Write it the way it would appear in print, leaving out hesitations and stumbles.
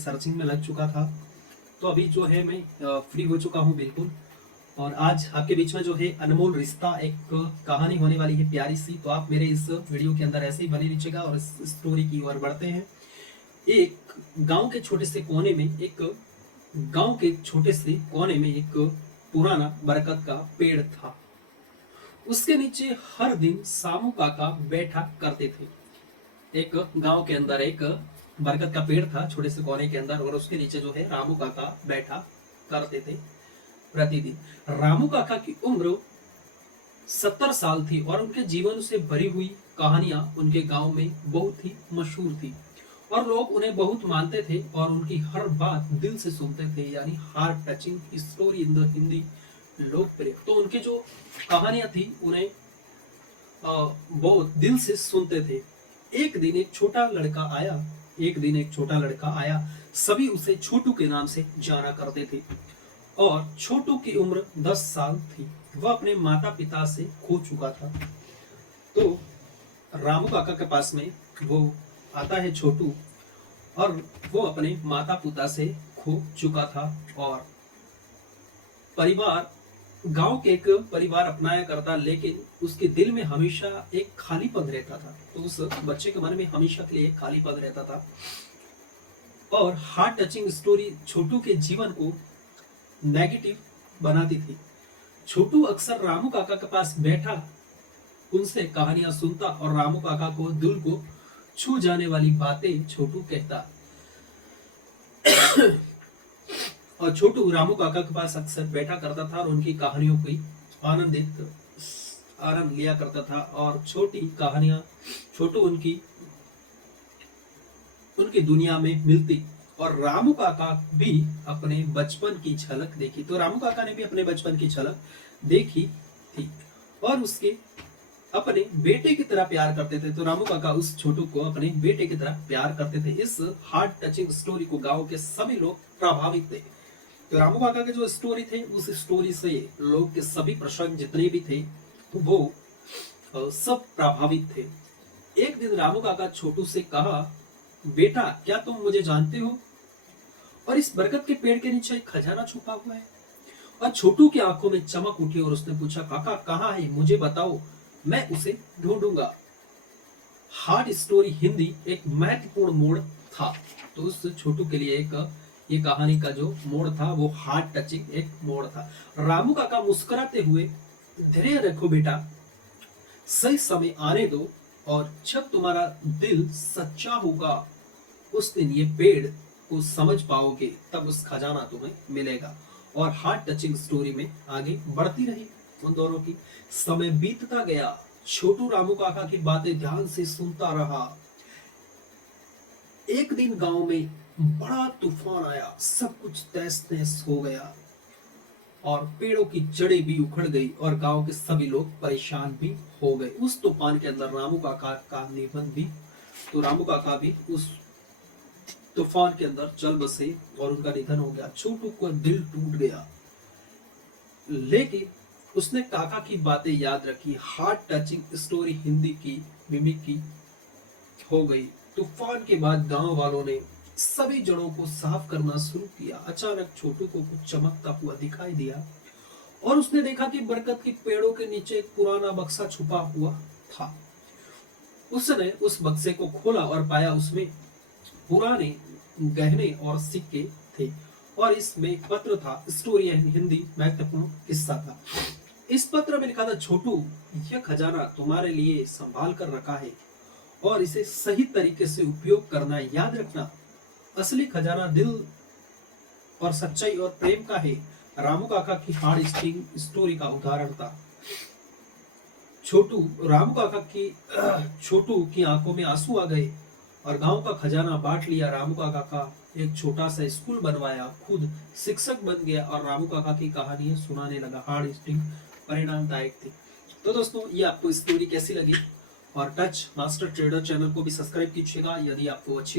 Searching में लग चुका था। तो अभी जो है मैं फ्री हो चुका हूँ बिल्कुल। और आज आपके बीच में जो है अनमोल रिश्ता एक कहानी होने वाली है प्यारी सी। तो आप मेरे इस वीडियो के अंदर ऐसे ही बने रहिएगा और इस स्टोरी की ओर बढ़ते हैं। एक गांव के छोटे से कोने में एक पुराना बरगद का पेड़ था। उसके नीचे हर दिन सामू काका बैठा करते थे। एक गांव के अंदर एक बरगद का पेड़ था छोटे से कोने के अंदर, और उसके नीचे जो है रामू काका बैठा करते थे प्रतिदिन। रामू काका की उम्र 70 साल थी और उनके जीवन से भरी हुई कहानियां उनके गांव में बहुत ही मशहूर थी और लोग उन्हें बहुत मानते थे और उनकी हर बात दिल से सुनते थे, यानी heart touching story in the Hindi लोकप्रिय। तो उनकी जो कहानियां थी उन्हें बहुत दिल से सुनते थे। एक दिन एक छोटा लड़का आया। सभी उसे छोटू के नाम से जाना करते थे और छोटू की उम्र 10 साल थी। वह अपने माता पिता से खो चुका था। तो रामू काका के पास में वो आता है छोटू, और वो अपने माता पिता से खो चुका था और गांव के एक परिवार अपनाया करता, लेकिन उसके दिल में हमेशा एक खालीपन रहता था। तो उस बच्चे के मन में हमेशा के लिए एक खालीपन रहता था। और हार्ट टचिंग स्टोरी छोटू के जीवन को नेगेटिव बनाती थी। छोटू अक्सर रामू काका के पास बैठा उनसे कहानियां सुनता और रामू काका को दिल को छू जाने वाली बातें छोटू कहता। और छोटू रामू काका के पास अक्सर बैठा करता था और उनकी कहानियों की आनंद लिया करता था। और छोटी कहानियां छोटू उनकी दुनिया में मिलती। और रामू काका भी अपने बचपन की झलक देखी। तो रामू काका ने भी अपने बचपन की झलक देखी थी और उसके अपने बेटे की तरह प्यार करते थे। तो रामू काका उस छोटू को अपने बेटे की तरह प्यार करते थे। इस हार्ट टचिंग स्टोरी को गांव के सभी लोग प्रभावित थे। तो रामू काका के जो स्टोरी थे, उस स्टोरी से लोग के सभी प्रसंग जितने भी थे वो सब प्रभावित थे। एक दिन रामू काका छोटू से कहा, बेटा क्या तुम मुझे जानते हो? और इस बरगद के पेड़ के नीचे एक खजाना छुपा हुआ है। और छोटू की आंखों में चमक उठी और उसने पूछा, काका कहाँ है, मुझे बताओ, मैं उसे ढूंढूंगा। हार्ट स्टोरी हिंदी एक महत्वपूर्ण मोड़ था। तो उस छोटू के लिए ये कहानी का जो मोड़ था वो हार्ट टचिंग एक मोड़ था। रामू काका मुस्कुराते हुए, धैर्य रखो बेटा, सही समय आने दो, और जब तुम्हारा दिल सच्चा होगा उस दिन ये पेड़ को समझ पाओगे, तब उस खजाना तुम्हें मिलेगा। और हार्ट टचिंग स्टोरी में आगे बढ़ती रही उन दोनों की। समय बीतता गया। छोटू रामू काका की बातें ध्यान से सुनता रहा। एक दिन गांव में बड़ा तूफान आया। सब कुछ तहस नहस हो गया और पेड़ों की जड़ें भी उखड़ गई और गांव के सभी लोग परेशान भी हो गए। उस तूफान के अंदर रामू काका का निधन भी, तो रामू काका भी उस तूफान के अंदर चल बसे और उनका निधन हो गया। छोटू का दिल टूट गया, लेकिन उसने काका की बातें याद रखी। हार्ट टचिंग स्टोरी हिंदी की मिमिक की हो गई। तूफान के बाद गांव वालों ने सभी जड़ों को साफ करना शुरू किया। अचानक छोटू को कुछ चमकता हुआ दिखाई दिया और उसने देखा कि बरगद के पेड़ों के नीचे एक पुराना बक्सा छुपा हुआ था। उसने उस बक्से को खोला और पाया उसमें पुराने गहने और सिक्के थे और इसमें एक पत्र था। स्टोरी हिंदी महत्वपूर्ण हिस्सा था। इस पत्र में लिखा था, छोटू यह खजाना तुम्हारे लिए संभाल कर रखा है और इसे सही तरीके से उपयोग करना। याद रखना, असली खजाना दिल और सच्चाई और प्रेम का है। रामू काका की हार्ट टचिंग स्टोरी का उदाहरण था। छोटू की आंखों में आंसू आ गए और गांव का खजाना बांट लिया। रामू काका का एक छोटा सा स्कूल बनवाया, खुद शिक्षक बन गया और रामू काका की कहानियां सुनाने लगा। हार्ट टचिंग परिणामदायक थी। तो दोस्तों, ये आपको स्टोरी कैसी लगी? और टच मास्टर ट्रेडर चैनल को भी सब्सक्राइब कीजिएगा यदि आपको अच्छी लगी।